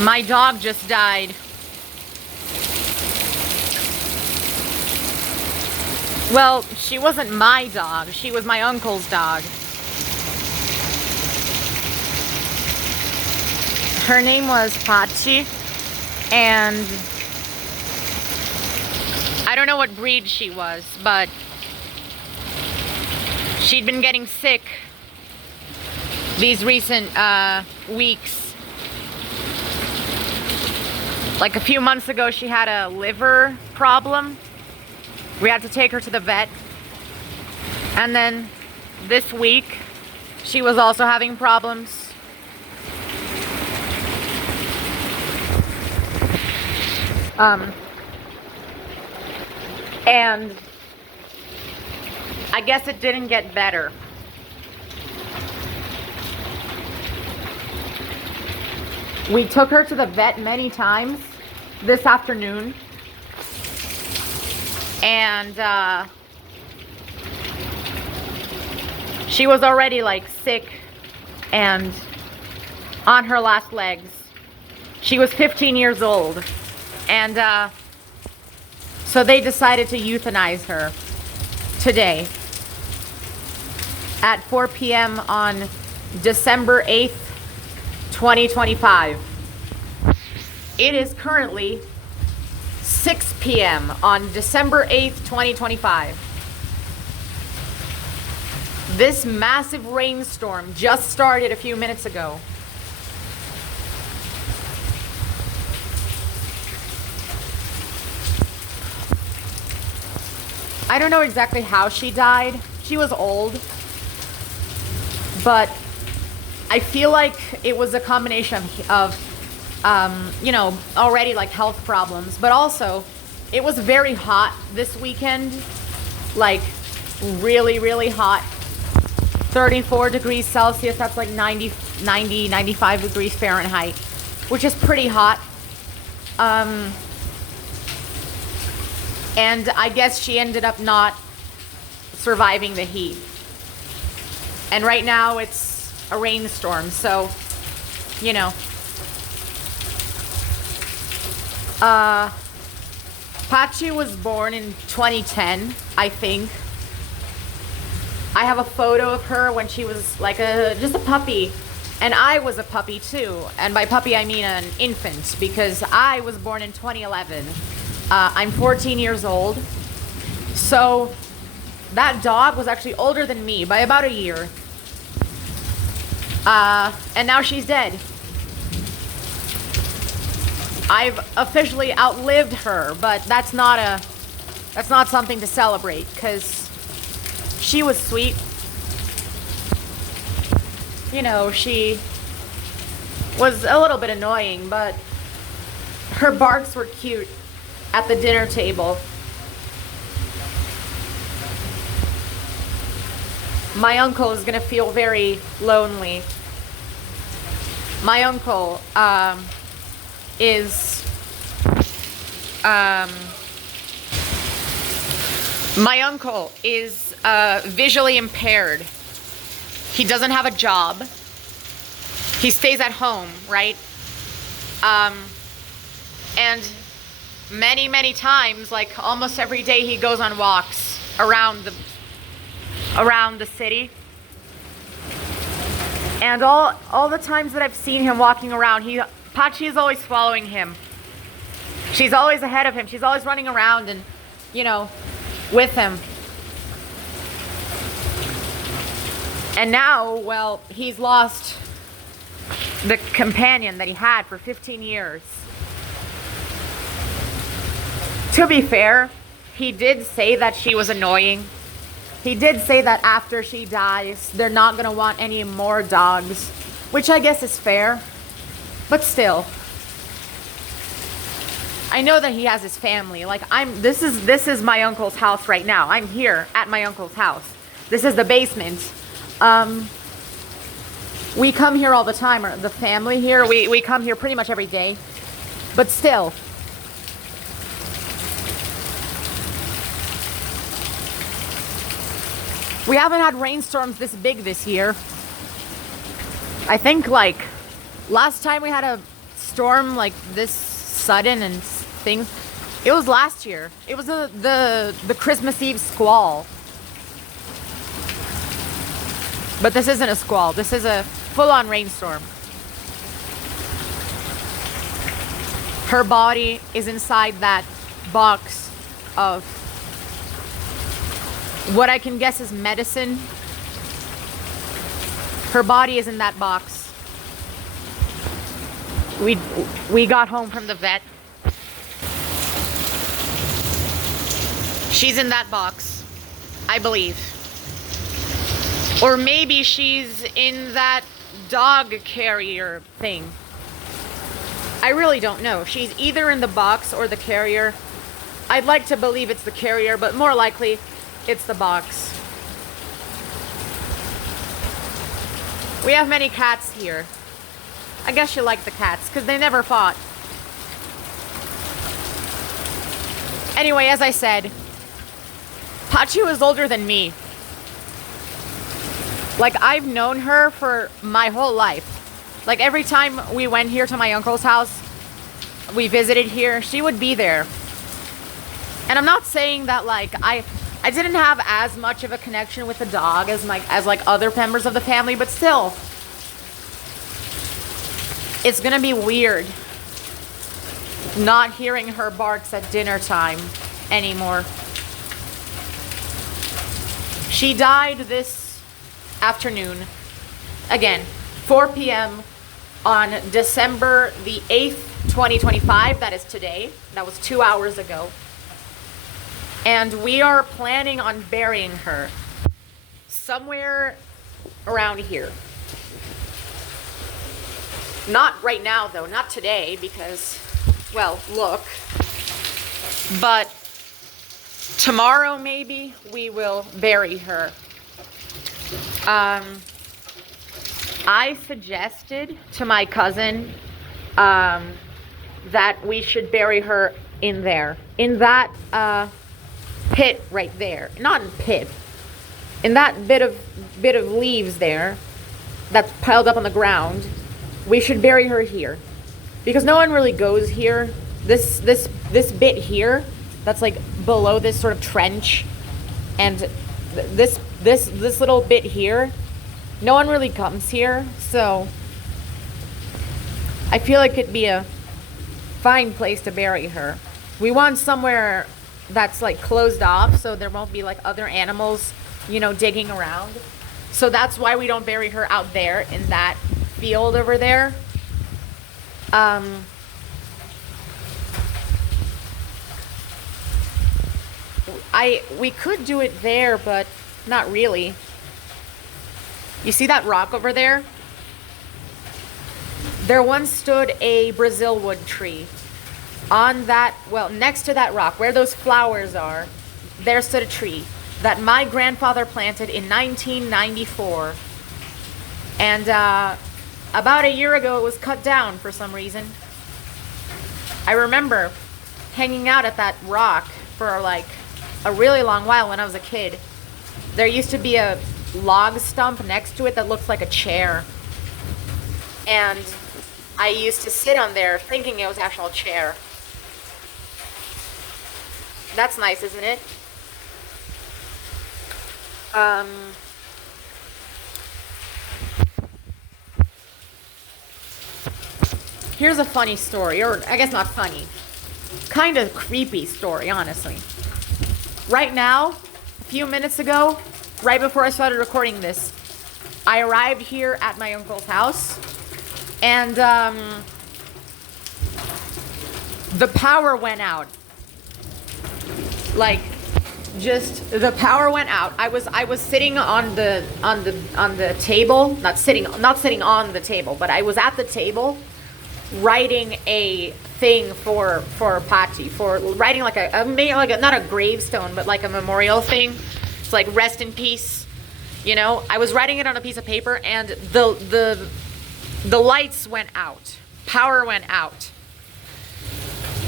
My dog just died. Well, she wasn't my dog. She was my uncle's dog. Her name was Pati, and I don't know what breed she was, but she'd been getting sick these recent weeks. Like a few months ago, she had a liver problem. We had to take her to the vet. And then this week, she was also having problems. And I guess it didn't get better. We took her to the vet many times this afternoon. And she was already like sick and on her last legs. She was 15 years old. And so they decided to euthanize her today at 4 p.m. on December 8th, 2025. It is currently 6 p.m. on December 8th, 2025. This massive rainstorm just started a few minutes ago. I don't know exactly how she died. She was old. But I feel like it was a combination of you know, already like health problems, but also it was very hot this weekend, like really, really hot. 34 degrees Celsius, that's like 95 degrees Fahrenheit, which is pretty hot. And I guess she ended up not surviving the heat. And right now it's a rainstorm, so, you know. Pati was born in 2010, I think. I have a photo of her when she was like just a puppy. And I was a puppy too. And by puppy, I mean an infant, because I was born in 2011. I'm 14 years old. So that dog was actually older than me by about a year. And now she's dead. I've officially outlived her, but that's not something to celebrate, because she was sweet. You know, she was a little bit annoying, but her barks were cute at the dinner table. My uncle is gonna feel very lonely. My uncle is visually impaired. He doesn't have a job. He stays at home, right? And many times, like almost every day, he goes on walks around the city. And all the times that I've seen him walking around, Pati is always following him. She's always ahead of him. She's always running around and, you know, with him. And now, well, he's lost the companion that he had for 15 years. To be fair, he did say that she was annoying. He did say that after she dies, they're not going to want any more dogs, which I guess is fair. But still, I know that he has his family. Like, this is my uncle's house right now. I'm here at my uncle's house. This is the basement. We come here all the time, or the family here. We come here pretty much every day. But still, we haven't had rainstorms this big this year. I think like last time we had a storm like this sudden and things, it was last year. It was the Christmas Eve squall. But this isn't a squall. This is a full-on rainstorm. Her body is inside that box of what I can guess is medicine. Her body is in that box. We got home from the vet. She's in that box, I believe. Or maybe she's in that dog carrier thing. I really don't know. She's either in the box or the carrier. I'd like to believe it's the carrier, but more likely it's the box. We have many cats here. I guess you like the cats because they never fought. Anyway, as I said, Pati was older than me. Like, I've known her for my whole life. Like, every time we went here to my uncle's house, we visited here, she would be there. And I'm not saying that, like, I didn't have as much of a connection with the dog as like other members of the family, but still, it's gonna be weird not hearing her barks at dinner time anymore. She died this afternoon, again, 4 p.m. on December the 8th, 2025. That is today. That was 2 hours ago. And we are planning on burying her somewhere around here. Not right now, though. Not today, because, well, look. But tomorrow, maybe, we will bury her. I suggested to my cousin that we should bury her in there. In that pit right there. Not in pit. In that bit of leaves there that's piled up on the ground. We should bury her here. Because no one really goes here. This bit here that's like below this sort of trench, and this little bit here, no one really comes here, so I feel like it'd be a fine place to bury her. We want somewhere that's like closed off so there won't be like other animals, you know, digging around. So that's why we don't bury her out there in that field over there. We could do it there, but not really. You see that rock over there? There once stood a Brazil wood tree. On that, well, next to that rock, where those flowers are, there stood a tree that my grandfather planted in 1994. And about a year ago, it was cut down for some reason. I remember hanging out at that rock for like a really long while when I was a kid. There used to be a log stump next to it that looks like a chair. And I used to sit on there thinking it was an actual chair. That's nice, isn't it? Here's a funny story, or I guess not funny. Kind of creepy story, honestly. Right now, a few minutes ago, right before I started recording this, I arrived here at my uncle's house, and the power went out. Like, just the power went out. I was sitting on the table, not sitting on the table, but I was at the table writing a thing for Pati, for writing like not a gravestone, but like a memorial thing. It's like rest in peace, you know. I was writing it on a piece of paper, and the lights went out, power went out,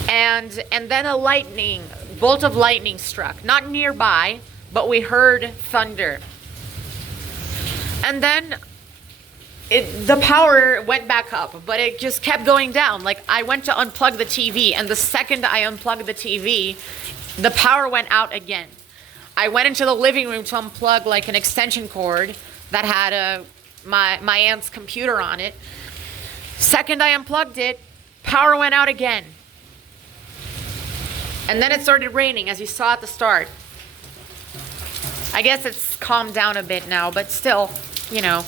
and then a bolt of lightning struck, not nearby, but we heard thunder. And then the power went back up, but it just kept going down. Like, I went to unplug the TV, and the second I unplugged the TV, the power went out again. I went into the living room to unplug like an extension cord that had my aunt's computer on it. Second I unplugged it, power went out again. And then it started raining, as you saw at the start. I guess it's calmed down a bit now, but still, you know.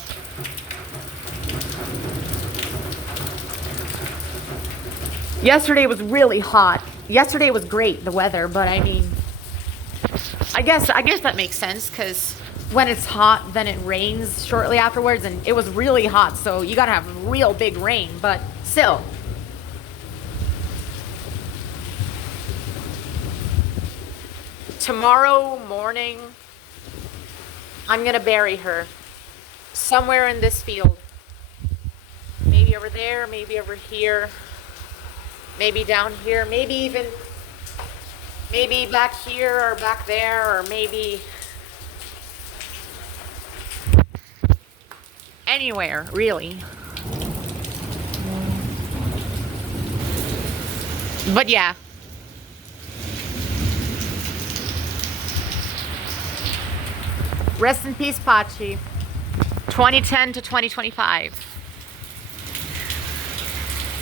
Yesterday was really hot. Yesterday was great, the weather, but I mean, I guess that makes sense, because when it's hot, then it rains shortly afterwards, and it was really hot, so you gotta have real big rain, but still. Tomorrow morning, I'm gonna bury her somewhere in this field. Maybe over there, maybe over here, maybe down here, maybe back here or back there, or maybe anywhere, really. But yeah. Rest in peace, Pati. 2010 to 2025.